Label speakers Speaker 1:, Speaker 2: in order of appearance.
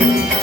Speaker 1: Thank you.